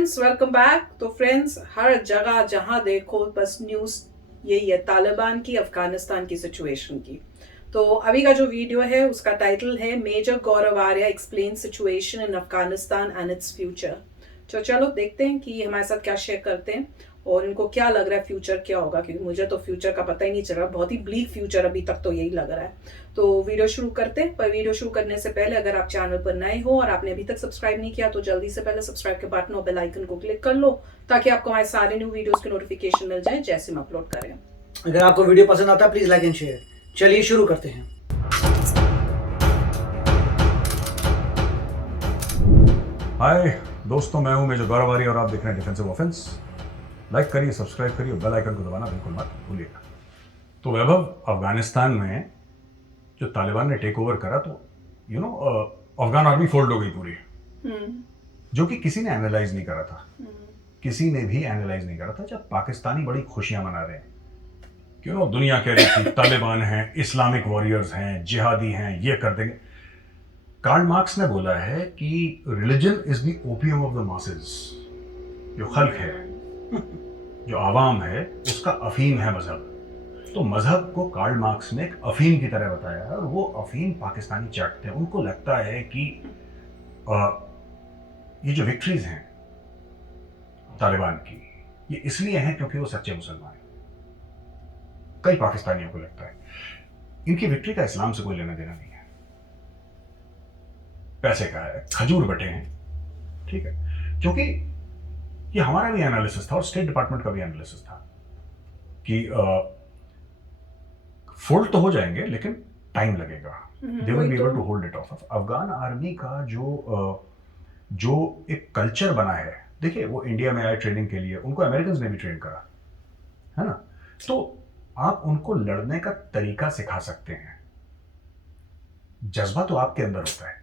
Friends, welcome back. तो friends, हर जगह जहां देखो बस न्यूज़ यही है, तालिबान की, अफगानिस्तान की सिचुएशन की। तो अभी का जो वीडियो है उसका टाइटल है major Gaurav Arya explain situation in Afghanistan and its future. तो चलो देखते हैं कि हमारे साथ क्या शेयर करते हैं और इनको क्या लग रहा है फ्यूचर क्या होगा, क्योंकि मुझे तो फ्यूचर का पता ही नहीं चल रहा। बहुत ही ब्लीक फ्यूचर अभी तक तो यही लग रहा है। तो वीडियो शुरू करते हैं, पर वीडियो शुरू करने से पहले अगर आप चैनल पर नए हो और आपने अभी तक सब्सक्राइब नहीं किया तो जल्दी से पहले सब्सक्राइब के बटन और बेल आइकन को क्लिक कर लो, ताकि आपको हमारे सारे न्यू वीडियोस के नोटिफिकेशन मिल जाए जैसे हम अपलोड करें। अगर आपको वीडियो पसंद आता है प्लीज लाइक एंड शेयर। चलिए शुरू करते हैं। हाय दोस्तों, मैं हूं मेजर गौरव आर्या और आप देख रहे हैं डिफेंसिव ऑफेंस। लाइक करिए, सब्सक्राइब करिए, बेल आइकन को दबाना बिल्कुल मत भूलिएगा। तो वैभव, अफगानिस्तान में जो तालिबान ने टेक ओवर करा तो अफगान आर्मी फोल्ड हो गई पूरी, जो कि किसी ने एनालाइज नहीं करा था। किसी ने भी एनालाइज नहीं करा था। जब पाकिस्तानी बड़ी खुशियां मना रहे हैं, दुनिया कह रही थी तालिबान हैं, इस्लामिक वॉरियर्स हैं, जिहादी हैं, ये कर देंगे। कार्ल मार्क्स ने बोला है कि religion is the opium of the masses. जो खल्क है, जो आवाम है, उसका अफीम है मजहब। तो मजहब को कार्ल मार्क्स ने एक अफीम की तरह बताया है और वो अफीम पाकिस्तानी चाटते हैं। उनको लगता है कि ये जो विक्ट्रीज हैं तालिबान की, ये इसलिए हैं क्योंकि वो सच्चे मुसलमान हैं। कई पाकिस्तानियों को लगता है इनकी विक्ट्री का इस्लाम से कोई लेना देना नहीं है, पैसे का है, खजूर बटे हैं, ठीक है। क्योंकि ये हमारा भी एनालिसिस था और स्टेट डिपार्टमेंट का भी एनालिसिस था कि फोल्ड तो हो जाएंगे लेकिन टाइम लगेगा। They will be able to hold it off. Afghan army का जो एक कल्चर बना है, देखिए वो इंडिया में आए ट्रेनिंग के लिए, उनको अमेरिकन ने भी ट्रेन करा है ना। तो आप उनको लड़ने का तरीका सिखा सकते हैं। जज्बा तो आपके अंदर होता है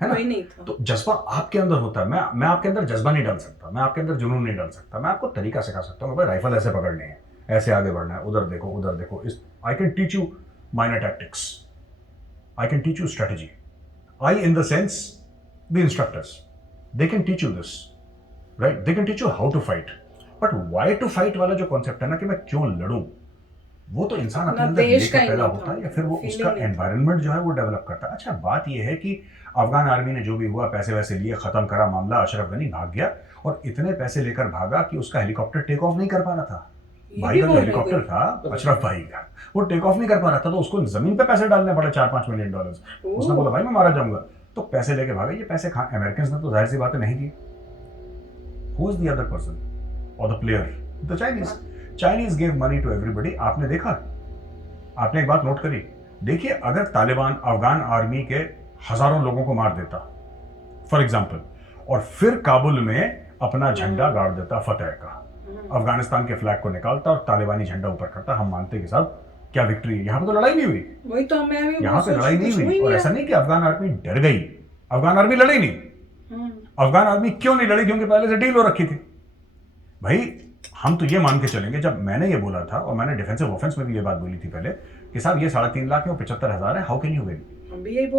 ना। नहीं था। तो जज्बा आपके अंदर होता है। मैं आपके अंदर जज्बा नहीं डाल सकता, मैं आपके अंदर जुनून नहीं डाल सकता। मैं आपको तरीका सिखा सकता हूँ, भाई राइफल ऐसे पकड़नी है, ऐसे आगे बढ़ना है, उधर देखो उधर देखो। इस I can teach you minor tactics, I can teach you strategy. I in the sense the instructors, they can teach you this, right, they can teach you how to fight. But why to fight वाला जो concept है ना, कि मैं क्यों लड़ूं, वो तो इंसान अपने अंदर लेकर पैदा होता है या फिर वो उसका एनवायरनमेंट जो है वो डेवलप करता है। अच्छा, बात ये है कि अफगान आर्मी ने जो भी हुआ, पैसे वैसे लिए, खत्म करा मामला, अशरफ गनी भाग गया और इतने पैसे लेकर भागा कि उसका हेलीकॉप्टर टेक ऑफ नहीं कर पा रहा था। भाई का जो हेलीकॉप्टर था, अशरफ भाई का, वो टेक ऑफ नहीं कर पा रहा था, तो उसको जमीन पे पैसे डालने पड़े $4-5 मिलियन। उसने बोला भाई मैं मारा जाऊंगा, तो पैसे लेके भागा। ये पैसे अमेरिकन ने तो जाहिर सी बातें नहीं दी। Who is the other person और the player? The Chinese gave money to everybody. आपने देखा, आपने एक बात नोट करी, देखिए अगर तालिबान अफगान आर्मी के हजारों लोगों को मार देता फॉर एग्जांपल, और फिर काबुल में अपना झंडा गाड़ देता फतेह का, अफगानिस्तान के फ्लैग को निकालता और तालिबानी झंडा ऊपर करता, हम मानते कि साहब क्या विक्ट्री है। यहाँ पे तो लड़ाई नहीं हुई, वही तो मैं भी यहाँ पे लड़ाई नहीं हुई। और ऐसा नहीं कि अफगान आर्मी डर गई, अफगान आर्मी लड़ी नहीं। अफगान आर्मी क्यों नहीं लड़ी? क्योंकि पहले से डील हो रखी थी। भाई हम तो ये मान के चलेंगे, जब मैंने ये बोला था और मैंने डिफेंसिव ऑफेंस में भी ये बात बोली थी पहले कि साहब ये 3.5 लाख और 75,000 है, how can you win?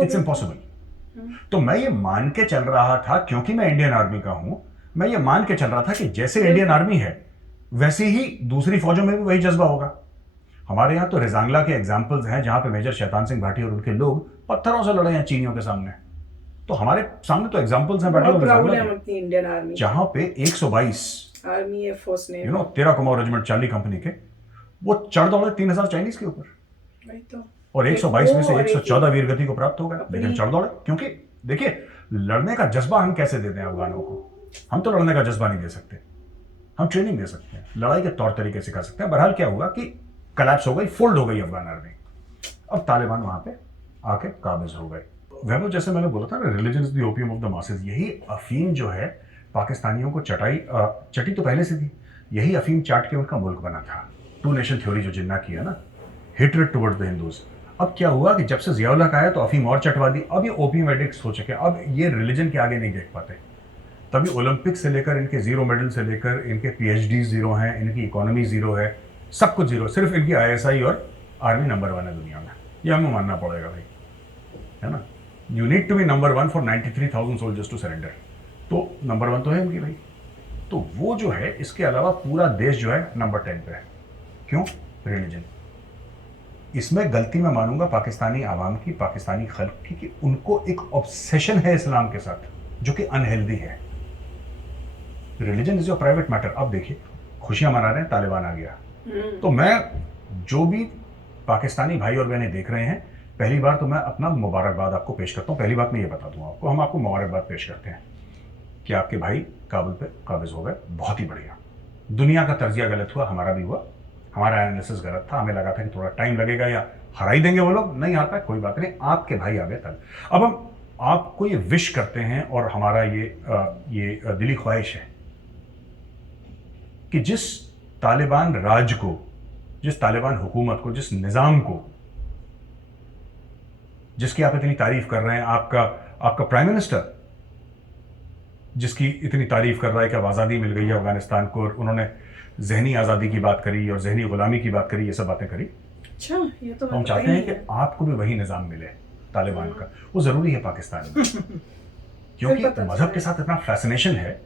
It's impossible. तो मैं ये मान के चल रहा था, क्योंकि मैं इंडियन आर्मी का हूं, मैं ये मान के चल रहा था कि जैसे इंडियन आर्मी है वैसे ही दूसरी फौजों में भी वही जज्बा होगा। हमारे यहाँ तो रिजांगला के एग्जाम्पल्स हैं जहां पे मेजर शैतान सिंह भाटी और उनके लोग पत्थरों से लड़े हैं चीनियों के सामने। तो हमारे सामने तो एग्जाम्पल्स हैं बैटल ऑफ रिजांगला, जहां पे 122 आर्मी एयर फोर्स ने 13 कुमाऊं रेजिमेंट चार्ली कंपनी के, वो चढ़ दौड़े 3000 चाइनीज के ऊपर, और 122 में से 114 वीर गति को प्राप्त हो गए, लेकिन चढ़ दौड़े। क्योंकि देखिए, लड़ने का जज्बा हम कैसे देते हैं अफगानों को? हम तो लड़ने का जज्बा नहीं दे सकते, हम ट्रेनिंग दे सकते हैं, लड़ाई के तौर तरीके सिखा सकते हैं। बहरहाल क्या हुआ कि कलैप्स हो गई, फोल्ड हो गई अफगान आर्मी। अब तालिबान वहां पे आके काबिज हो गए। वैभव, जैसे मैंने बोला था ना, religion is the opium of the masses. यही अफीम जो है पाकिस्तानियों को चटी तो पहले से थी, यही अफीम चाट के उनका मुल्क बना था। 2 नेशन थ्योरी जो जिन्ना की है ना, हेट्रेड टुवर्ड्स द हिंदूज। अब क्या हुआ कि जब से जियाउल हक आया तो अफीम और चटवा दी। अब ये ओपियम एडिक्ट्स हो चुके, अब ये रिलीजन के आगे नहीं देख पाते। तभी ओलंपिक से लेकर इनके 0 मेडल से लेकर इनके PhD 0 हैं, इनकी इकोनॉमी 0 है, सब कुछ 0, सिर्फ इनकी ISI और आर्मी नंबर 1 है दुनिया में। ये हमें मानना पड़ेगा भाई, है ना। You need to be number 1 for 93,000 soldiers to surrender. तो नंबर 1 तो है इनकी भाई। तो वो जो है, इसके अलावा पूरा देश जो है नंबर 10 पे है। क्यों? रिलीजन। इसमें गलती मैं मानूंगा पाकिस्तानी आवाम की, पाकिस्तानी खल्क की, कि उनको एक ऑब्सेशन है इस्लाम के साथ जो कि अनहेल्दी है। Religion is your private matter. अब देखिए, खुशियां मना रहे हैं, तालिबान आ गया। तो मैं जो भी पाकिस्तानी भाई और बहनें देख रहे हैं, पहली बार तो मैं अपना मुबारकबाद आपको पेश करता हूँ। पहली बात मैं ये बता दूँ आपको, हम आपको मुबारकबाद पेश करते हैं कि आपके भाई काबुल पे काबिज हो गए। बहुत ही बढ़िया। दुनिया का तर्जिया गलत हुआ, हमारा भी हुआ, हमारा एनालिसिस गलत था। हमें लगा था कि थोड़ा टाइम लगेगा या हरा ही देंगे वो लोग, नहीं आता, कोई बात नहीं, आपके भाई आ गए तब। अब हम आपको ये विश करते हैं और हमारा ये दिली ख्वाहिश है कि जिस तालिबान राज को, जिस तालिबान हुकूमत को, जिस निज़ाम को, जिसकी आप इतनी तारीफ कर रहे हैं, आपका प्राइम मिनिस्टर जिसकी इतनी तारीफ कर रहा है कि अब आज़ादी मिल गई है अफगानिस्तान को, और उन्होंने जहनी आज़ादी की बात करी और जहनी गुलामी की बात करी, ये सब बातें करी। अच्छा, ये तो हम चाहते हैं कि आपको भी वही निज़ाम मिले तालिबान का। वो ज़रूरी है पाकिस्तान में क्योंकि मजहब के साथ इतना फैसिनेशन है।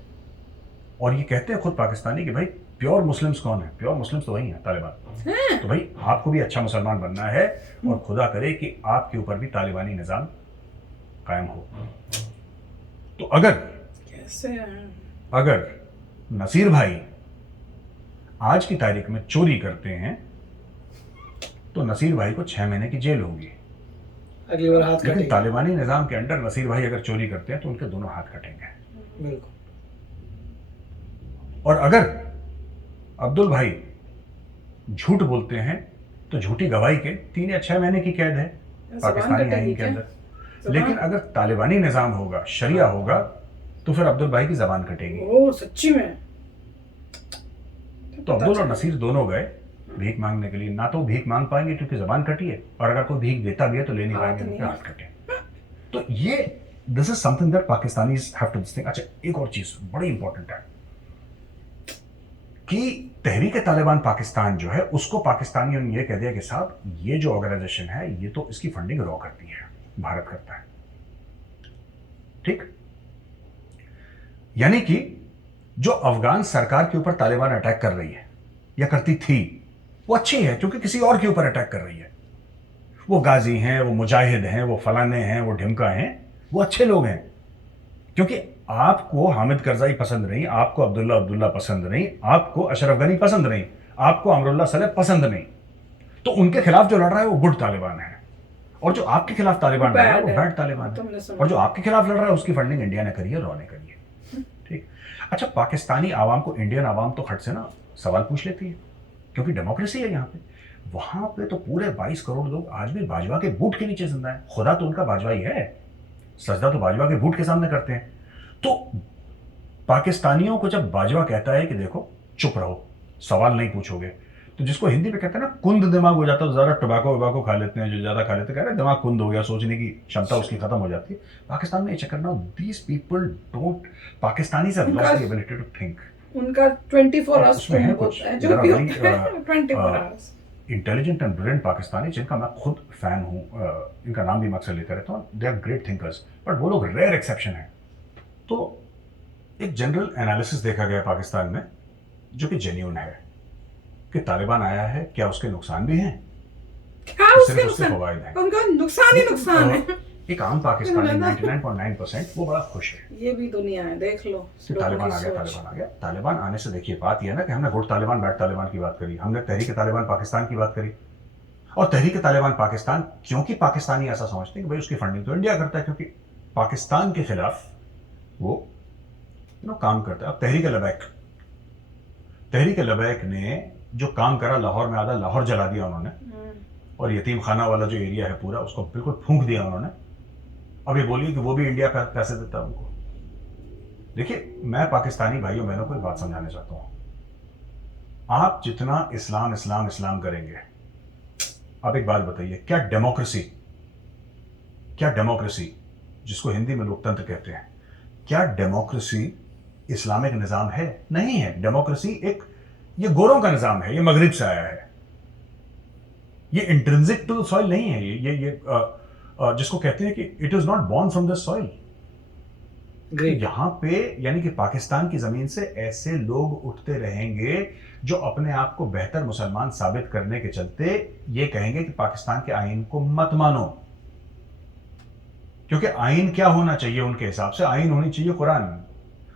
और ये कहते हैं खुद पाकिस्तानी कि भाई प्योर मुस्लिम्स कौन है? प्योर मुस्लिम्स तो वही हैं, तालिबान। तो भाई आपको भी अच्छा मुसलमान बनना है और खुदा करे कि आपके ऊपर भी तालिबानी निज़ाम कायम हो। तो अगर नसीर भाई आज की तारीख में चोरी करते हैं तो नसीर भाई को 6 महीने की जेल होगी, अगली बार हाथ लेकिन कटेंगे। तालिबानी निज़ाम के अंडर नसीर भाई अगर चोरी करते हैं तो उनके दोनों हाथ कटेंगे। बिल्कुल। और अगर अब्दुल भाई झूठ बोलते हैं तो झूठी गवाही के 3 या 6 महीने की कैद है पाकिस्तानी आईन के अंदर। लेकिन अगर तालिबानी निज़ाम होगा, शरिया होगा, तो फिर अब्दुल भाई की जबान कटेगी। ओ सच्ची में? तो अब्दुल और नसीर दोनों गए भीख मांगने के लिए। ना तो भीख मांग पाएंगे क्योंकि जबान कटी है, और अगर कोई भीख देता भी है तो ले नहीं पाएंगे क्योंकि हाथ कटे। तो ये this is something that Pakistanis have to think. अच्छा, एक और चीज बड़ी इंपॉर्टेंट है कि तहरीक तालिबान पाकिस्तान जो है, उसको पाकिस्तानियों ने ये कह दिया कि साहब ये जो ऑर्गेनाइजेशन है ये तो इसकी फंडिंग रॉ करती है, भारत करता है। ठीक? यानी कि जो अफगान सरकार के ऊपर तालिबान अटैक कर रही है या करती थी, वो अच्छी है क्योंकि किसी और के ऊपर अटैक कर रही है। वो गाजी हैं, वो मुजाहिद हैं, वो फलाने हैं, वो ढिमका हैं, वो अच्छे लोग हैं। क्योंकि आपको हामिद करजाई पसंद नहीं, आपको अब्दुल्ला पसंद नहीं, आपको अशरफ गनी पसंद नहीं, आपको अमरुल्लाह सलेह पसंद नहीं, तो उनके खिलाफ जो लड़ रहा है वो गुड तालिबान है, और जो आपके खिलाफ तालिबान लड़ रहा है वो बैड तालिबान है, और जो आपके खिलाफ लड़ रहा है उसकी फंडिंग इंडिया ने करी है, रॉ ने करी है। ठीक? अच्छा, पाकिस्तानी आवाम को इंडियन आवाम तो खट से ना सवाल पूछ लेती है क्योंकि डेमोक्रेसी है यहाँ पे। वहां पे तो पूरे 22 करोड़ लोग आज भी बाजवा के बूट के नीचे जिंदा है। खुदा तो उनका बाजवा ही है, सजदा तो बाजवा के बूट के सामने करते हैं। तो पाकिस्तानियों को जब बाजवा कहता है कि देखो चुप रहो, सवाल नहीं पूछोगे, तो जिसको हिंदी में कहते हैं ना कुंद दिमाग हो जाता है, ज़रा टबाको वबाको खा लेते हैं, जो ज़्यादा खा लेते हैं, कह रहे दिमाग कुंद हो गया, सोचने की क्षमता उसकी खत्म हो जाती है। पाकिस्तान में ये चक्कर ना, these people don't, Pakistanis have lost the ability to think. उनका 24 आवर्स उसमें है कुछ जो भी होता है 24 hours. Intelligent and brilliant Pakistani, जिनका मैं खुद फैन हूँ, इनका नाम भी मैं अक्सर लेता रहता हूँ, they are great thinkers, but वो लोग रेयर एक्सेप्शन है। तो एक जनरल एनालिसिस देखा गया पाकिस्तान में जो कि जेन्युइन है कि तालिबान आया है, क्या उसके नुकसान भी हैं? क्या उसके नुकसान? उनका नुकसान ही नुकसान है। एक आम पाकिस्तानी 99.9% वो बड़ा खुश है। ये भी दुनिया है, देख लो। तालिबान आ गया। तालिबान आने से देखिए बात यह है ना कि हमने गुड तालिबान बैड तालिबान की बात करी, हमने तहरीक तालिबान पाकिस्तान की बात करी, और तहरीक तालिबान पाकिस्तान क्योंकि पाकिस्तानी ऐसा समझते हैं कि भाई उसकी फंडिंग तो इंडिया करता है, क्योंकि पाकिस्तान के खिलाफ वो काम करता है। अब तहरीक लबैक ने जो काम करा, लाहौर में आधा लाहौर जला दिया उन्होंने, और यतीम खाना वाला जो एरिया है पूरा उसको बिल्कुल फूंक दिया उन्होंने। अब ये बोलिए कि वो भी इंडिया पैसे देता है उनको। देखिए, मैं पाकिस्तानी भाइयों बहनों को एक बात समझाना चाहता हूँ, आप जितना इस्लाम इस्लाम इस्लाम करेंगे, आप एक बात बताइए, क्या डेमोक्रेसी जिसको हिंदी में लोकतंत्र कहते हैं, क्या डेमोक्रेसी इस्लामिक निज़ाम है? नहीं है। डेमोक्रेसी एक ये गोरों का निज़ाम है, ये मगरिब से आया है, ये इंट्रिंसिक टू सॉइल नहीं है। ये जिसको कहते हैं कि it is not born from this soil, great. यहाँ पे यानी कि पाकिस्तान की जमीन से ऐसे लोग उठते रहेंगे जो अपने आप को बेहतर मुसलमान साबित करने के चलते ये कहेंगे कि पाकिस्तान के आइन को मत मानो, क्योंकि आइन क्या होना चाहिए उनके हिसाब से, आइन होनी चाहिए कुरान,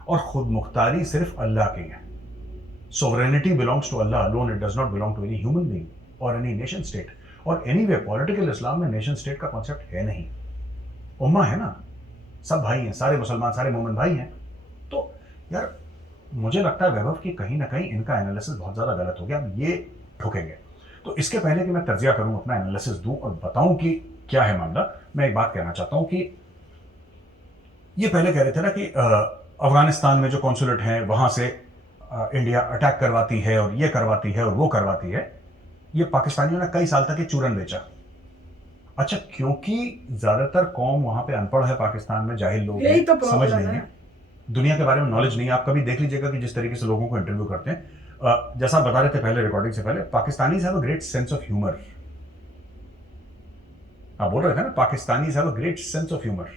और खुद मुख्तारी सिर्फ अल्लाह की है। Sovereignty belongs to Allah alone, it does not belong to any human being और एनी नेशन स्टेट। और एनीवे पॉलिटिकल इस्लाम में नेशन स्टेट का कॉन्सेप्ट है नहीं, उम्मा है ना, सब भाई हैं, सारे मुसलमान सारे मोमिन भाई हैं। तो यार मुझे लगता है वैभव कि कहीं ना कहीं इनका एनालिसिस बहुत ज़्यादा गलत हो गया, अब ये ठुकेंगे। तो इसके पहले कि मैं तर्जिया करूं, अपना एनालिसिस दूं और बताऊं कि क्या है मामला, मैं एक बात कहना चाहता हूं कि ये पहले कह रहे थे ना कि अफगानिस्तान में जो कॉन्सुलेट हैं वहां से इंडिया अटैक करवाती है और ये करवाती है और वो करवाती है। ये पाकिस्तानियों ने कई साल तक ये चूरन बेचा। अच्छा, क्योंकि ज्यादातर कौम वहां पे अनपढ़ है, पाकिस्तान में जाहिल लोग यही हैं, तो समझ प्रॉब्लम नहीं है। है, दुनिया के बारे में नॉलेज नहीं है। आप कभी देख लीजिएगा कि जिस तरीके से लोगों को इंटरव्यू करते हैं, जैसा आप बता रहे थे पहले रिकॉर्डिंग से पहले, Pakistanis have a great sense of humour. आप बोल रहे थे ना Pakistanis have a great sense of humour.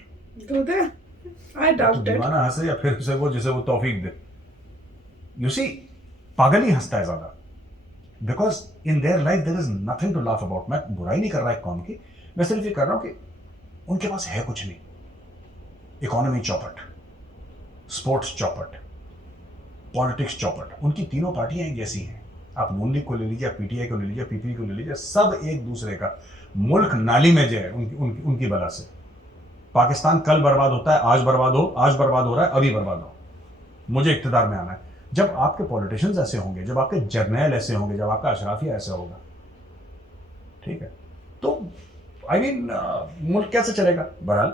Do they? I तो doubt it. दीवाना हंसे या फिर उसे वो जिसे वो तौफीक दे। यू सी, पागल ही हंसता है ज्यादा, because in their life there is nothing to laugh about. मैं बुराई नहीं कर रहा एक कौम की, मैं सिर्फ ये कर रहा हूं कि उनके पास है कुछ नहीं। इकोनॉमी चौपट, स्पोर्ट्स चौपट, पॉलिटिक्स चौपट, उनकी तीनों पार्टियां एक जैसी हैं। आप नून लीग को ले लीजिए, पीटीआई को ले लीजिए, पीपीपी को ले लीजिए, सब एक दूसरे का मुल्क नाली में जो है उनकी बला से। पाकिस्तान कल बर्बाद होता है, आज बर्बाद हो रहा है, अभी बर्बाद हो, मुझे इक्तदार में आना है। जब आपके पॉलिटिशियंस ऐसे होंगे, जब आपके जर्नैल ऐसे होंगे, जब आपका अशराफिया ऐसा होगा, ठीक है, तो आई मीन मुल्क कैसे चलेगा। बहरहाल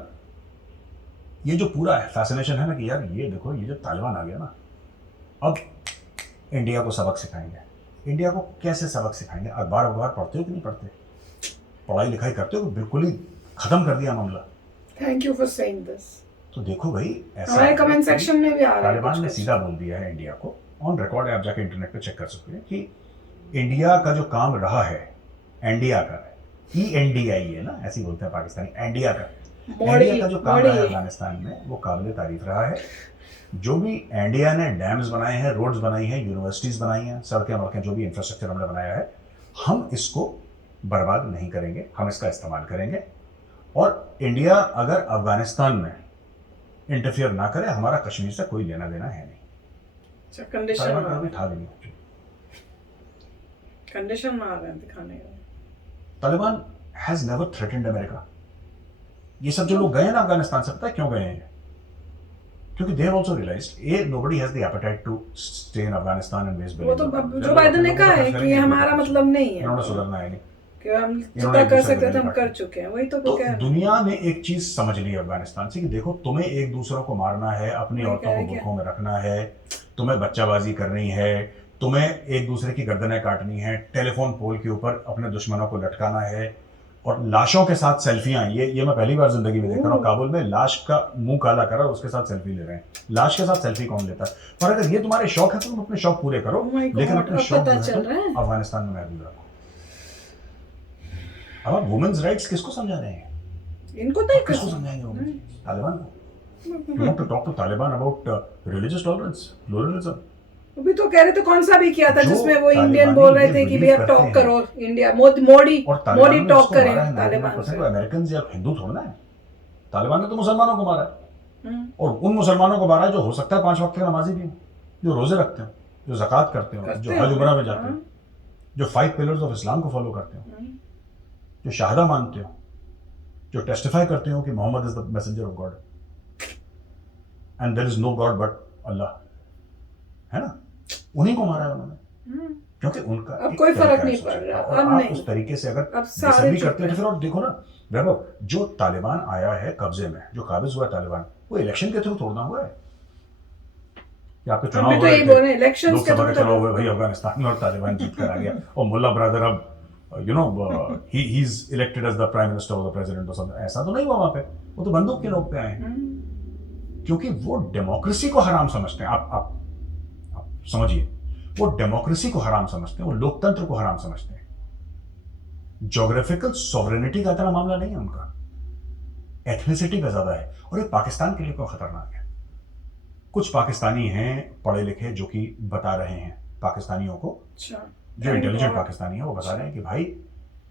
ये जो पूरा फैसिनेशन है ना कि यार ये देखो, ये जो तालिबान आ गया ना, अब इंडिया को सबक सिखाएंगे। इंडिया को कैसे सबक सिखाएंगे? अखबार पढ़ते हो कि नहीं पढ़ते? पढ़ाई लिखाई करते हो? बिल्कुल ही खत्म कर दिया मामला। Thank you for saying this. तो देखो भाई, ऐसा हमारे कमेंट सेक्शन में भी आ रहा है तालिबान ने कुछ। सीधा बोल दिया है इंडिया को, ऑन रिकॉर्ड है, आप जाके इंटरनेट पे चेक कर सकते हैं कि इंडिया का जो काम रहा है, इंडिया का ENDIA है ना, ऐसे ही बोलते हैं पाकिस्तानी, इंडिया का जो काम रहा है अफगानिस्तान में, वो काबिल तारीफ रहा है। जो भी इंडिया ने डैम्स बनाए हैं, रोड्स बनाई हैं, यूनिवर्सिटीज बनाई हैं, सड़कें वड़कें, जो भी इंफ्रास्ट्रक्चर हमने बनाया है, हम इसको बर्बाद नहीं करेंगे, हम इसका इस्तेमाल करेंगे। और इंडिया अगर अफगानिस्तान में इंटरफियर ना करे, हमारा कश्मीर से कोई लेना देना है नहीं। अच्छा, कंडीशन तालिबान में का आ भी रहे था भी नहीं। कंडीशन में आ रहे हैं दिखाने का। Taliban has never threatened America. ये सब जो लोग गए हैं ना अफगानिस्तान से, पता है क्यों गए हैं? क्योंकि they have also realised nobody has the appetite to stay in Afghanistan and waste. वो तो जो बाइडेन ने कहा है कि हमारा मतलब नहीं है, इन्होंने सुधरना है नहीं, कि हम जितना कर सकते थे हम कर चुके हैं। वही तो तो कह रहे हैं। दुनिया ने एक चीज समझ ली अफगानिस्तान से कि देखो, तुम्हें एक दूसरों को मारना है, अपनी वही औरतों कह को रहे भूखों में रखना है, तुम्हें बच्चाबाजी करनी है, तुम्हें एक दूसरे की गर्दनें काटनी है, टेलीफोन पोल के ऊपर अपने दुश्मनों को लटकाना है, और लाशों के साथ सेल्फियां। ये मैं पहली बार जिंदगी में देख रहा हूँ, काबुल में लाश का मुंह काला करा, उसके साथ सेल्फी ले रहे हैं। लाश के साथ सेल्फी कौन लेता है? पर अगर ये तुम्हारे शौक है तो तुम अपने शौक पूरे करो, Oh my God, लेकिन अपने अब शौक पता जो चल रहा है है। तुम अफगानिस्तान में महदूद रखो। अब आप वुमेन्स राइट्स किसको समझा रहे हैं? इनको तो ही किसको समझाएंगे वो? तालिबान को? You want to talk to Taliban about religious tolerance, pluralism? अभी तो कह रहे थे कौन सा भी किया था जो जिसमें वो इंडियन तालिबानी बोल रहे ये थे कि believe भैया करते टॉक हैं। करो इंडिया, मोदी और तालिबान मोदी ने टॉक जिसको करे मारा है, तालिबान 99% से। वो अमेरिकन या हिंदू थोड़ा ना है। तालिबान ने तो मुसलमानों को मारा है, हम्म, और उन मुसलमानों को मारा है जो हो सकता है 5 वक्त के नमाजी भी हो, जो रोजे रखते हो, जो ज़कात करते हो, जो हज उमरा में जाते हो, जो 5 पिलर्स ऑफ इस्लाम को फॉलो करते हो, जो शहादा मानते हो, जो टेस्टिफाई करते हो कि Muhammad is the messenger of God and there is no God but Allah, है ना? उन्हीं को मारा है उन्होंने, क्योंकि उनका अब एक कोई तरीका फर्क है नहीं सोचने पड़ रहा, का। और अब आप नहीं। उस तरीके से अगर अब सारे डिसएग्री चुप करते हो तो हैं। फिर, और देखो ना वैभव, जो तालिबान आया है कब्जे में, जो काबिज हुआ है तालिबान, वो इलेक्शन के थ्रू तोड़ना हुआ है। कि आपके चुनाव अभी हो तो रहे यही थे, बोल रहे हैं, इलेक्शंस के लोकसभा के थ्रू चुनाव हुए भाई अफगानिस्तान में, और तालिबान जीत कर आ गया, और मुल्ला ब्रदर अब he is elected as the prime minister और द प्रेसिडेंट और समथिंग। ऐसा तो नहीं हुआ वहां पे, वो तो बंदूक के नोक पे आए हैं, क्योंकि वो डेमोक्रेसी को हराम समझते हैं। आप समझिए, वो डेमोक्रेसी को हराम समझते हैं, वो लोकतंत्र को हराम समझते हैं। ज्योग्राफिकल सॉवरेनिटी का इतना मामला नहीं है उनका, एथनिसिटी का ज्यादा है। और ये पाकिस्तान के लिए क्यों खतरनाक है? कुछ पाकिस्तानी हैं पढ़े लिखे जो कि बता रहे हैं पाकिस्तानियों को, अच्छा। जो इंटेलिजेंट पाकिस्तानी है वो बता रहे हैं कि भाई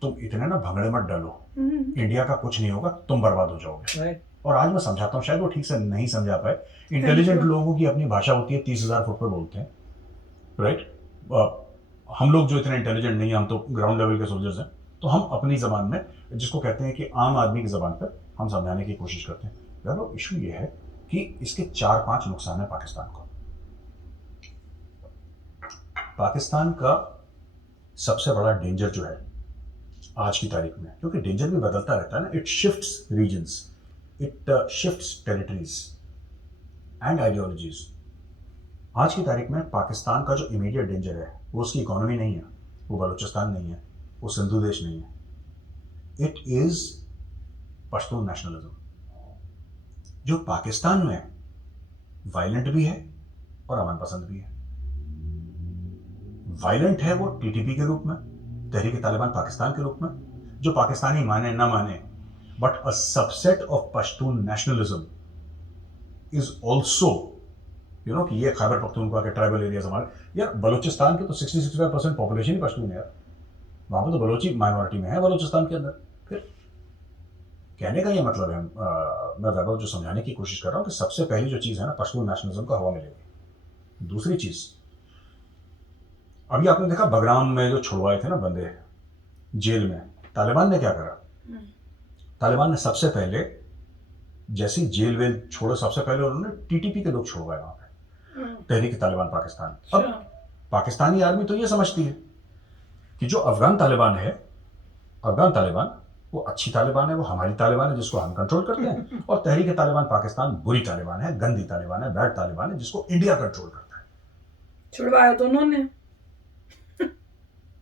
तुम इतने ना भंगड़े मत डालो, इंडिया का कुछ नहीं होगा, तुम बर्बाद हो जाओगे। राइट। और आज मैं समझाता हूँ, शायद वो ठीक से नहीं समझा पाए। इंटेलिजेंट लोगों की अपनी भाषा होती है, 30,000 फुट पर बोलते हैं, राइट। हम लोग जो इतने इंटेलिजेंट नहीं है, हम तो ग्राउंड लेवल के सोल्जर्स हैं, तो हम अपनी ज़बान में, जिसको कहते हैं कि आम आदमी की ज़बान पर हम समझाने की कोशिश करते हैं। यार इशू ये है कि इसके 4-5 नुकसान है पाकिस्तान को। पाकिस्तान का सबसे बड़ा डेंजर जो है आज की तारीख में, क्योंकि डेंजर भी बदलता रहता है ना, it shifts regions, it shifts territories and ideologies. आज की तारीख में पाकिस्तान का जो इमीडिएट डेंजर है वो उसकी इकोनॉमी नहीं है, वो बलूचिस्तान नहीं है, वो सिंधु देश नहीं है, इट इज पश्तून नेशनलिज्म, जो पाकिस्तान में वायलेंट भी है और अमन पसंद भी है। वायलेंट है वो टीटीपी के रूप में, तहरीक तालिबान पाकिस्तान के रूप में, जो पाकिस्तानी माने ना माने, but a subset of Pashtun nationalism is also, you know, कि ये खैबर पख्तूनख्वा के ट्राइबल एरियाज हमारे, यार बलूचिस्तान के तो 60-65% पॉपुलेशन ही पश्तून है यार, वहां पर तो बलोची माइनॉरिटी में है बलूचिस्तान के अंदर। फिर कहने का ये मतलब है, मैं वैभव जो समझाने की कोशिश कर रहा हूँ कि सबसे पहली जो चीज़ है ना, पश्तून नेशनलिज्म को हवा मिलेगी। दूसरी चीज़, अभी आपने देखा बगराम में जो छुड़वाए थे ना बंदे जेल में, तालिबान ने क्या करा? तालिबान ने सबसे पहले जैसी जेल वेल छोड़ो, सबसे पहले उन्होंने टीटीपी के लोग छुड़वाए वहां पे, तहरीक तालिबान पाकिस्तान। अब पाकिस्तानी आर्मी तो ये समझती है कि जो अफगान तालिबान है, अफगान तालिबान वो अच्छी तालिबान है, वो हमारी तालिबान है जिसको हम कंट्रोल करते हैं, और तहरीक तालिबान पाकिस्तान बुरी तालिबान है, गंदी तालिबान है, बैड तालिबान है, जिसको इंडिया कंट्रोल करता है। छुड़वाया दोनों ने।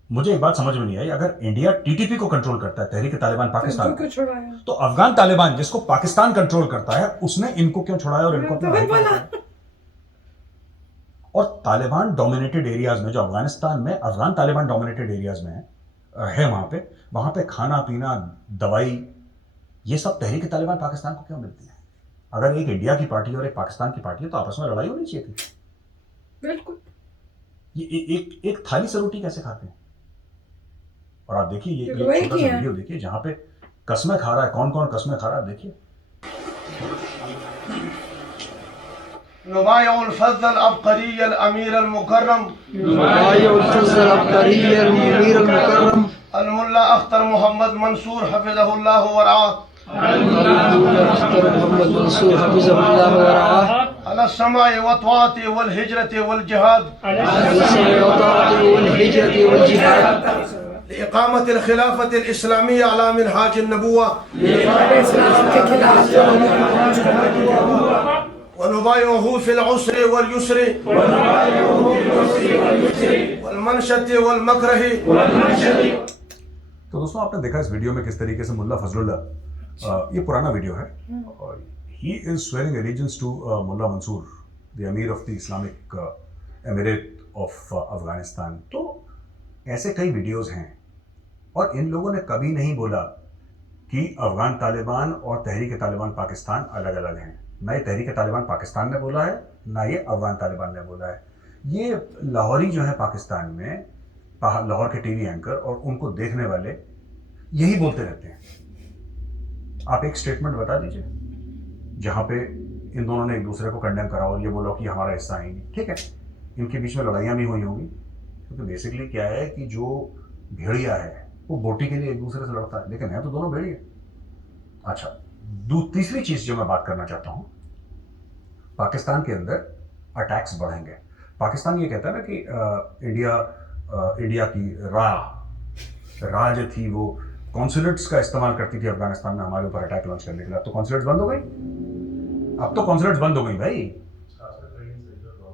मुझे एक बात समझ में नहीं आई, अगर इंडिया टीटीपी को कंट्रोल करता है, तहरीक तालिबान पाकिस्तान, क्यों छुड़वाया? तो अफगान तालिबान जिसको पाकिस्तान कंट्रोल करता है उसने इनको क्यों छुड़ाया और इनको अपने भाई को हटाया? और तालिबान डोमिनेटेड एरियाज में, जो अफगानिस्तान में अफगान तालिबान डोमिनेटेड एरियाज में है वहां पे खाना पीना दवाई ये सब तहरीक तालिबान पाकिस्तान को क्यों मिलती है? अगर एक इंडिया की पार्टी और एक पाकिस्तान की पार्टी है तो आपस में लड़ाई होनी चाहिए थी। बिल्कुल। ये एक थाली से रोटी कैसे खाते हैं? और आप देखिए ये छोटा सा वीडियो देखिए जहां पे कस्में खा रहा है, कौन कौन कस्में खा रहा है, देखिए। नुबायुल फज़ल अब्करी अल अमीर अल मुकर्रम, नुबायुल फज़ल अब्करी अल अमीर अल मुकर्रम, अल मुल्ला अख्तर मोहम्मद मंसूर हफिज़हुल्लाह व रआह, अल मुल्ला अख्तर मोहम्मद मंसूर हफिज़हुल्लाह व रआह, अला समाई व तआती वल हिजरत वल जिहाद, अला समाई व तआती वल हिजरत वल जिहाद, इक़ामत अल खिलाफत अल इस्लामिया अला मिनहाज अन नबुव्वा, व नुबायुहु फिल उसरि वल युस्रि, वल मनशति वल मकरहि। तो दोस्तों आपने देखा इस वीडियो में किस तरीके से मुल्ला फजलुल्लाह, ये पुराना वीडियो है, और he is swearing allegiance to Mullah Mansour, the Emir of the Islamic Emirate of Afghanistan. तो ऐसे कई वीडियोस हैं, और इन लोगों ने कभी नहीं बोला कि अफगान तालिबान और तहरीक तालिबान पाकिस्तान अलग अलग हैं। ना ये तहरीक तालिबान पाकिस्तान ने बोला है, ना ये अफगान तालिबान ने बोला है। ये लाहौरी जो है पाकिस्तान में, लाहौर के टीवी एंकर और उनको देखने वाले यही बोलते रहते हैं। आप एक स्टेटमेंट बता दीजिए जहाँ पे इन दोनों ने एक दूसरे को कंडेम करा और ये बोला कि हमारा हिस्सा है नहीं। ठीक है, इनके बीच में लड़ाइयाँ भी हुई होंगी, क्योंकि बेसिकली क्या है कि जो भेड़िया है वो बोटी के लिए एक दूसरे से लड़ता है, लेकिन है तो दोनों भेड़िए। अच्छा, तीसरी चीज जो मैं बात करना चाहता हूं, पाकिस्तान के अंदर अटैक्स बढ़ेंगे। पाकिस्तान ये कहता है ना कि इंडिया की राह जो थी वो कॉन्सुलेट्स का इस्तेमाल करती थी अफगानिस्तान में हमारे ऊपर अटैक लॉन्च करने के लिए। अब तो कॉन्सुलेट्स बंद हो गई, अब तो कॉन्सुलेट्स बंद हो गई भाई।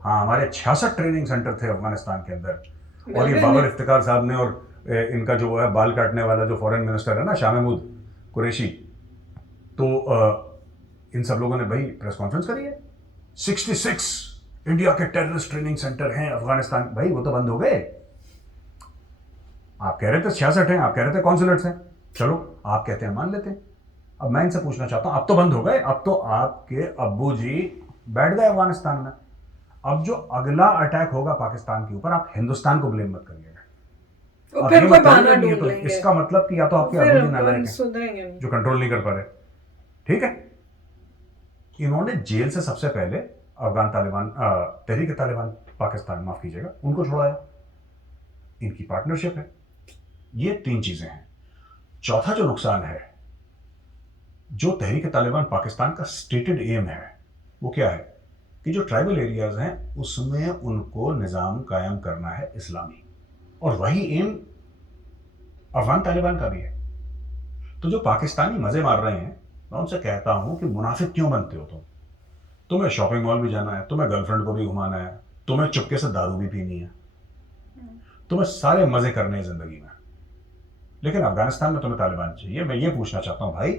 हाँ, हमारे 66 ट्रेनिंग सेंटर थे अफगानिस्तान के अंदर, और ये बाबर इफ्तिकार साहब ने और इनका जो है बाल काटने वाला जो फॉरेन मिनिस्टर है ना, शाह महमूद कुरैशी, तो इन सब लोगों ने भाई प्रेस कॉन्फ्रेंस करी है। 66 इंडिया के टेररिस्ट ट्रेनिंग सेंटर हैं अफगानिस्तान, भाई वो तो बंद हो गए। आप कह रहे थे 66 हैं, आप कह रहे थे कॉन्सुलेट्स हैं, चलो आप कहते हैं मान लेते हैं। अब मैं इनसे पूछना चाहता हूं, अब तो बंद हो गए, अब तो आपके अब्बू जी बैठ गए अफगानिस्तान में। अब जो अगला अटैक होगा पाकिस्तान के ऊपर, आप हिंदुस्तान को ब्लेम मत करिएगा। और अब फिर ये कोई मत करिएगा बहाना कि ये ढूंढ तो लेंगे, इसका मतलब कि या तो आपके फिर अरबी अपन नालायक हैं सुधरेंगे नहीं। जो कंट्रोल नहीं कर पा रहे। ठीक है, इन्होंने जेल से सबसे पहले अफगान तालिबान तहरीक तालिबान पाकिस्तान, माफ कीजिएगा, उनको छुड़ाया। इनकी पार्टनरशिप है। ये 3 चीजें हैं। चौथा जो नुकसान है, जो तहरीक तालिबान पाकिस्तान का स्टेटेड एम है, वो क्या है कि जो ट्राइबल एरियाज हैं उसमें उनको निज़ाम कायम करना है इस्लामी, और वही एम अफगान तालिबान का भी है। तो जो पाकिस्तानी मजे मार रहे हैं, मैं उनसे कहता हूं कि मुनाफिक क्यों बनते हो तुम? तुम्हें शॉपिंग मॉल भी जाना है, तुम्हें गर्लफ्रेंड को भी घुमाना है, तुम्हें चुपके से दारू भी पीनी है, तुम्हें सारे मजे करने हैं जिंदगी में, लेकिन अफगानिस्तान में तुम्हें तालिबान चाहिए। मैं ये पूछना चाहता हूं भाई,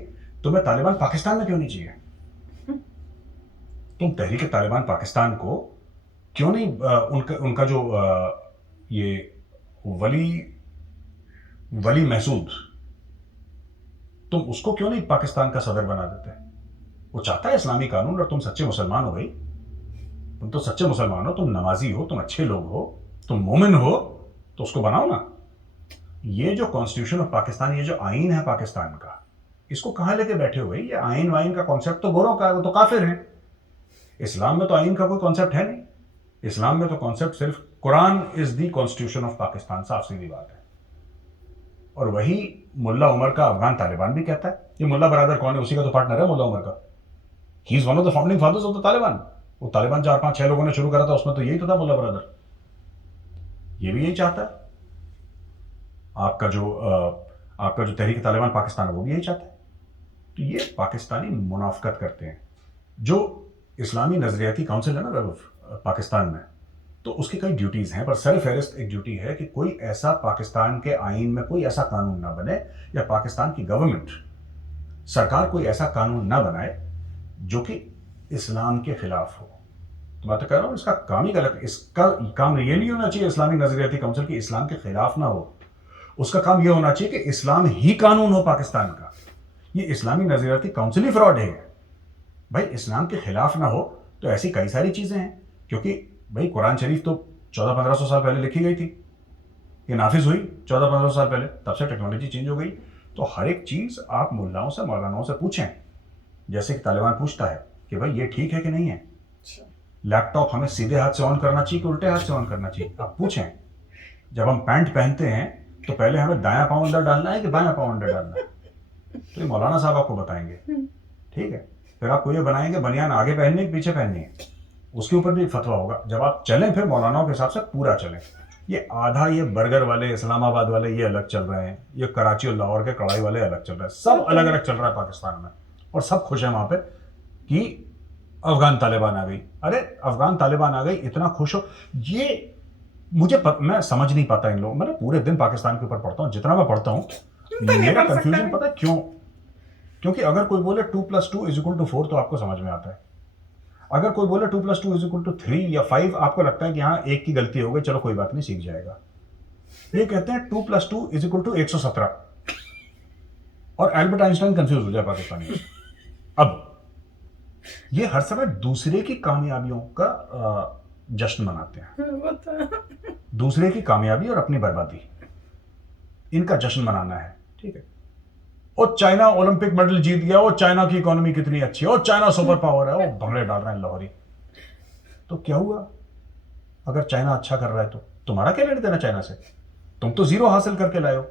तुम्हें तालिबान पाकिस्तान में क्यों नहीं चाहिए? तुम तहरीक तालिबान पाकिस्तान को क्यों नहीं उनका जो ये वली महसूद, तुम उसको क्यों नहीं पाकिस्तान का सदर बना देते? वो चाहता है इस्लामी कानून, और तुम सच्चे मुसलमान हो भाई, तुम तो सच्चे मुसलमान हो, तुम नमाजी हो, तुम अच्छे लोग हो, तुम मोमिन हो, तो उसको बनाओ ना। ये जो कॉन्स्टिट्यूशन ऑफ पाकिस्तान, ये जो आइन है पाकिस्तान का, इसको कहाँ लेके बैठे हो भाई? ये आइन वाइन का कॉन्सेप्ट तो गोरों का है, वो तो काफिर है। इस्लाम में तो आइन का कोई कॉन्सेप्ट है नहीं। इस्लाम में तो कॉन्सेप्ट सिर्फ Quran is the constitution of Pakistan, साफ सीधी बात है। और वही मुल्ला उमर का अफगान तालिबान भी कहता है। ये मुल्ला बरादर कौन है? उसी का तो पार्टनर है मुल्ला उमर का। He is one of the founding fathers of the Taliban. वो तालिबान 4-5-6 लोगों ने शुरू करा था, उसमें तो यही तो था मुल्ला बरादर। ये भी यही चाहता है। आपका जो तहरीक तालिबान पाकिस्तान है, वो भी यही चाहता है। तो ये पाकिस्तानी मुनाफकत करते हैं। जो इस्लामी नजरियाती काउंसिल है ना पाकिस्तान में, तो उसकी कई ड्यूटीज़ हैं, पर सर फहरिस्त एक ड्यूटी है कि कोई ऐसा पाकिस्तान के आइन में कोई ऐसा कानून ना बने, या पाकिस्तान की गवर्नमेंट सरकार कोई ऐसा कानून ना बनाए जो कि इस्लाम के खिलाफ हो। तो मैं तो कह रहा हूँ इसका काम ही गलत है। इसका काम ये नहीं होना चाहिए इस्लामी नजरियाती काउंसिल की इस्लाम के खिलाफ ना हो। उसका काम यह होना चाहिए कि इस्लाम ही कानून हो पाकिस्तान का। ये इस्लामी नजरियाती काउंसिल ही फ्रॉड है भाई। इस्लाम के खिलाफ ना हो तो ऐसी कई सारी चीज़ें हैं, क्योंकि भाई कुरान शरीफ तो 1400-1500 साल पहले लिखी गई थी, ये नाफिज हुई 1400-1500 साल पहले, तब से टेक्नोलॉजी चेंज हो गई। तो हर एक चीज़ आप मुल्लाओं से, मौलानाओं से पूछें, जैसे कि तालिबान पूछता है कि भाई ये ठीक है कि नहीं है, लैपटॉप हमें सीधे हाथ से ऑन करना चाहिए कि उल्टे हाथ से ऑन करना चाहिए, आप पूछें। जब हम पैंट पहनते हैं तो पहले हमें दायां पाँव अंदर डालना है कि बायां पाँव अंदर डालना है, तो ये मौलाना साहब आपको बताएंगे। ठीक है, फिर आपको ये बनाएंगे बनियान आगे पहननी है पीछे पहननी है, उसके ऊपर भी फतवा होगा। जब आप चलें फिर मौलानाओं के हिसाब से पूरा चलें। ये आधा ये बर्गर वाले, इस्लामाबाद वाले ये अलग चल रहे हैं, ये कराची और लाहौर के कढ़ाई वाले अलग चल रहे हैं, सब अलग अलग चल रहा है पाकिस्तान में, और सब खुश हैं वहाँ पे कि अफगान तालिबान आ गई। अरे अफगान तालिबान आ गई, इतना खुश हो? ये मैं समझ नहीं पाता इन लोगों। मैं पूरे दिन पाकिस्तान के ऊपर पढ़ता हूँ, जितना मैं पढ़ता हूँ मेरा कंफ्यूजन पता है क्यों? क्योंकि अगर कोई बोले 2+2 = 4 तो आपको समझ में आता है। अगर कोई बोले 2+2 = 3 या 5, आपको लगता है कि हाँ एक की गलती हो गई, चलो कोई बात नहीं, सीख जाएगा। ये कहते हैं 2+2 = 117, और एल्बर्ट आइंस्टाइन कंफ्यूज हो जाए पाकिस्तानी। अब ये हर समय दूसरे की कामयाबियों का जश्न मनाते हैं, दूसरे की कामयाबी और अपनी बर्बादी, इनका जश्न मनाना है। ठीक है, और चाइना ओलंपिक मेडल जीत गया, और चाइना की इकोनॉमी कितनी अच्छी है, और चाइना सुपर पावर है, वो भंगड़े डाल रहे हैं लाहौरी। तो क्या हुआ अगर चाइना अच्छा कर रहा है? तो तुम्हारा क्या लेना देना चाइना से? तुम तो 0 हासिल करके लाए हो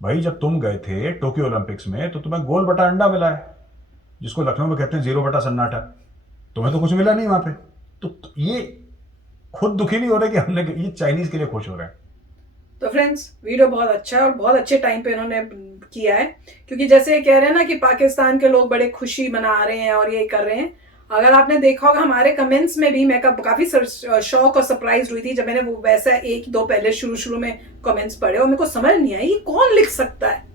भाई। जब तुम गए थे टोक्यो ओलंपिक्स में तो तुम्हें गोल बटा अंडा मिला है, जिसको लखनऊ में कहते हैं 0 बटा सन्नाटा। तुम्हें तो कुछ मिला नहीं वहां पे। तो ये खुद दुखी नहीं हो रहे कि हमने, ये चाइनीज के लिए खुश हो रहे हैं। तो फ्रेंड्स, वीडियो बहुत अच्छा है और बहुत अच्छे टाइम पे इन्होंने किया है, क्योंकि जैसे ये कह रहे हैं ना कि पाकिस्तान के लोग बड़े खुशी मना रहे हैं और ये कर रहे हैं। अगर आपने देखा होगा हमारे कमेंट्स में भी, मैं काफी शॉक और सरप्राइज हुई थी जब मैंने वो वैसा 1-2 पहले शुरू में कमेंट्स पढ़े, और मेरे को समझ नहीं आई ये कौन लिख सकता है।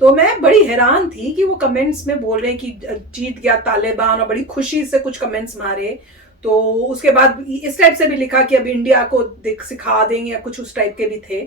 तो मैं बड़ी हैरान थी कि वो कमेंट्स में बोल रहे हैं कि जीत गया तालिबान, और बड़ी खुशी से कुछ कमेंट्स मारे। तो उसके बाद इस टाइप से भी लिखा कि अब इंडिया को सिखा देंगे, या कुछ उस टाइप के भी थे।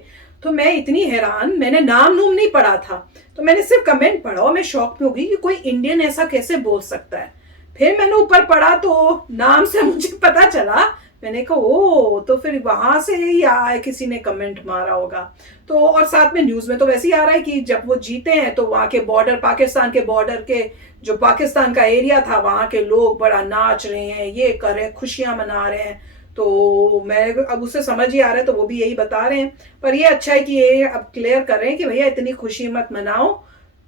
तो मैं इतनी हैरान, मैंने नाम नहीं पढ़ा था, तो मैंने सिर्फ कमेंट पढ़ा और मैं शॉक में हो गई कि कोई इंडियन ऐसा कैसे बोल सकता है। फिर मैंने ऊपर पढ़ा तो नाम से मुझे पता चला, मैंने कहा ओ, तो फिर वहां से या किसी ने कमेंट मारा होगा। तो और साथ में न्यूज में तो वैसे ही आ रहा है कि जब वो जीते हैं तो वहां के बॉर्डर, पाकिस्तान के बॉर्डर के जो पाकिस्तान का एरिया था, वहां के लोग बड़ा नाच रहे हैं, ये कर रहे हैं, खुशियां मना रहे हैं। तो मैं अब उससे समझ ही आ रहा है, तो वो भी यही बता रहे हैं। पर ये अच्छा है कि ये अब क्लियर कर रहे हैं कि भैया इतनी खुशी मत मनाओ,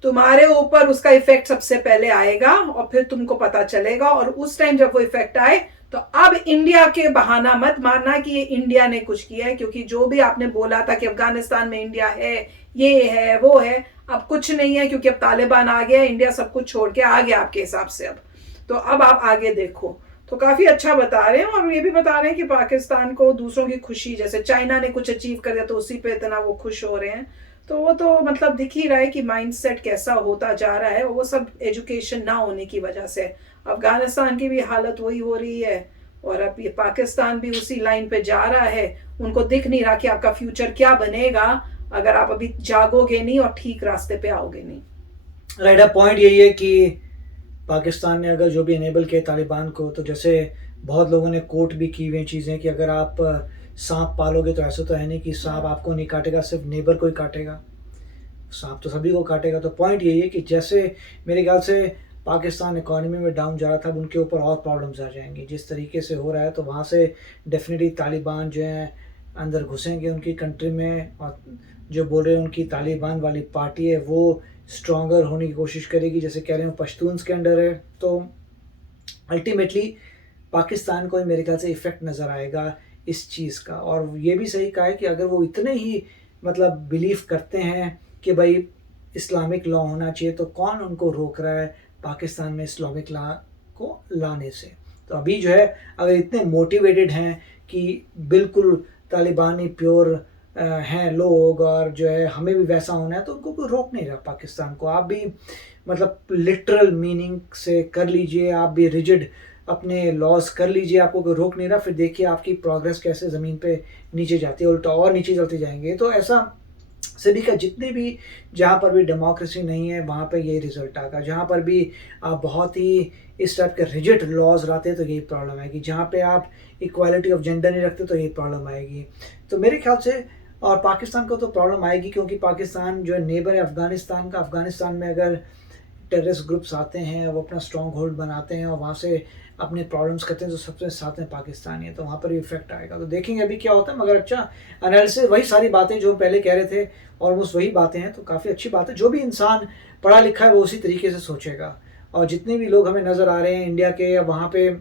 तुम्हारे ऊपर उसका इफेक्ट सबसे पहले आएगा और फिर तुमको पता चलेगा। और उस टाइम जब वो इफेक्ट आए तो अब इंडिया के बहाना मत मारना कि ये इंडिया ने कुछ किया है, क्योंकि जो भी आपने बोला था कि अफगानिस्तान में इंडिया है, ये है, वो है, अब कुछ नहीं है, क्योंकि अब तालिबान आ गया, इंडिया सब कुछ छोड़ के आ गया आपके हिसाब से। अब तो अब आप आगे देखो। तो काफी अच्छा बता रहे हैं। और ये भी बता रहे हैं कि पाकिस्तान को दूसरों की खुशी, जैसे चाइना ने कुछ अचीव कर दिया तो उसी पे इतना वो खुश हो रहे हैं। तो वो तो मतलब दिख ही रहा है कि माइंडसेट कैसा होता जा रहा है, वो सब एजुकेशन ना होने की वजह से। अफगानिस्तान की भी हालत वही हो रही है और अब ये पाकिस्तान भी उसी लाइन पे जा रहा है। उनको दिख नहीं रहा कि आपका फ्यूचर क्या बनेगा अगर आप अभी जागोगे नहीं और ठीक रास्ते पे आओगे नहीं। राइट, पॉइंट यही है कि पाकिस्तान ने अगर जो भी इनेबल किया तालिबान को, तो जैसे बहुत लोगों ने कोट भी की हुई चीज़ें कि अगर आप सांप पालोगे तो ऐसा तो है नहीं कि सांप आपको नहीं काटेगा, सिर्फ नेबर को ही काटेगा, सांप तो सभी को काटेगा। तो पॉइंट यही है कि जैसे मेरे ख्याल से पाकिस्तान इकॉनमी में डाउन जा रहा था, उनके ऊपर और प्रॉब्लम्स आ जाएंगी जिस तरीके से हो रहा है। तो वहाँ से डेफिनेटली तालिबान जो है अंदर घुसेंगे उनकी कंट्री में, और जो बोल रहे हैं उनकी तालिबान वाली पार्टी है वो स्ट्रॉन्गर होने की कोशिश करेगी, जैसे कह रहे हैं पश्तून्स के अंडर है। तो अल्टीमेटली पाकिस्तान को मेरे ख्याल से इफ़ेक्ट नज़र आएगा इस चीज़ का। और ये भी सही कहा है कि अगर वो इतने ही मतलब बिलीव करते हैं कि भाई इस्लामिक लॉ होना चाहिए, तो कौन उनको रोक रहा है पाकिस्तान में इस्लामिक लॉ को लाने से। तो अभी जो है अगर इतने मोटिवेटेड हैं कि बिल्कुल तालिबानी प्योर हैं लोग और जो है हमें भी वैसा होना है, तो उनको कोई रोक नहीं रहा पाकिस्तान को। आप भी मतलब लिटरल मीनिंग से कर लीजिए, आप भी रिजिड अपने लॉज कर लीजिए, आपको कोई रोक नहीं रहा। फिर देखिए आपकी प्रोग्रेस कैसे ज़मीन पे नीचे जाती है, उल्टा और नीचे चलते जाएंगे। तो ऐसा सभी का, जितने भी जहाँ पर भी डेमोक्रेसी नहीं है वहाँ पे यही रिजल्ट आएगा। जहाँ पर भी आप बहुत ही इस टाइप के रिजिड लॉज लाते हैं तो यही प्रॉब्लम आएगी। जहाँ पे आप इक्वालिटी ऑफ जेंडर नहीं रखते तो यही प्रॉब्लम आएगी। तो मेरे ख्याल से और पाकिस्तान को तो प्रॉब्लम आएगी, क्योंकि पाकिस्तान जो है नेबर है अफ़गानिस्तान का। अफ़गानिस्तान में अगर टेररिस्ट ग्रुप्स आते हैं, वो अपना स्ट्रॉन्ग होल्ड बनाते हैं और वहाँ से अपने प्रॉब्लम्स करते हैं, तो सबसे साथ में पाकिस्तान है, तो वहाँ पर भी इफेक्ट आएगा। तो देखेंगे अभी क्या होता है, मगर अच्छा एनालिसिस, वही सारी बातें जो पहले कह रहे थे ऑलमोस्ट वही बातें हैं। तो काफ़ी अच्छी बात है, जो भी इंसान पढ़ा लिखा है वो उसी तरीके से सोचेगा। और जितने भी लोग हमें नज़र आ रहे हैं इंडिया के, या वहाँ पे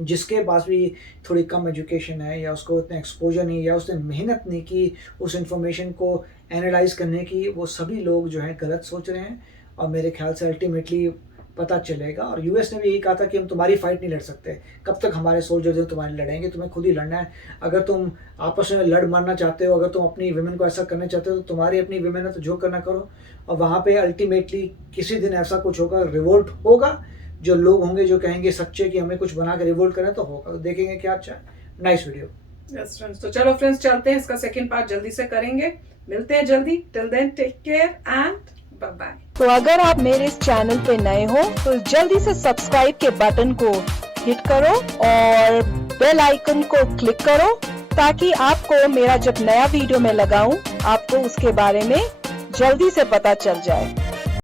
जिसके पास भी थोड़ी कम एजुकेशन है, या उसको इतना एक्सपोजर नहीं, या उसने मेहनत नहीं की उस इन्फॉर्मेशन को एनालाइज करने की, वो सभी लोग जो हैं गलत सोच रहे हैं। और मेरे ख्याल से अल्टीमेटली पता चलेगा। और यूएस ने भी यही कहा था कि हम तुम्हारी फ़ाइट नहीं लड़ सकते, कब तक हमारे सोल्जर जो तुम्हारी लड़ेंगे, तुम्हें खुद ही लड़ना है। अगर तुम आपस में लड़ मरना चाहते हो, अगर तुम अपनी विमेन को ऐसा करना चाहते हो, तो तुम्हारी अपनी विमेन है, तो जो करना करो। और वहाँ पे अल्टीमेटली किसी दिन ऐसा कुछ होगा, रिवोल्ट होगा, जो लोग होंगे जो कहेंगे सच्चे कि हमें कुछ बना के रिवोल्ट करें, तो होगा। तो देखेंगे क्या। अच्छा, नाइस वीडियो। यस फ्रेंड्स, तो चलो फ्रेंड्स चलते हैं, इसका सेकंड पार्ट जल्दी से करेंगे। मिलते हैं जल्दी, till then take care and bye bye. तो अगर आप मेरे इस चैनल पे नए हो तो जल्दी से सब्सक्राइब के बटन को हिट करो और बेल आइकन को क्लिक करो, ताकि आपको मेरा जब नया वीडियो मैं लगाऊं आपको उसके बारे में जल्दी से पता चल जाए।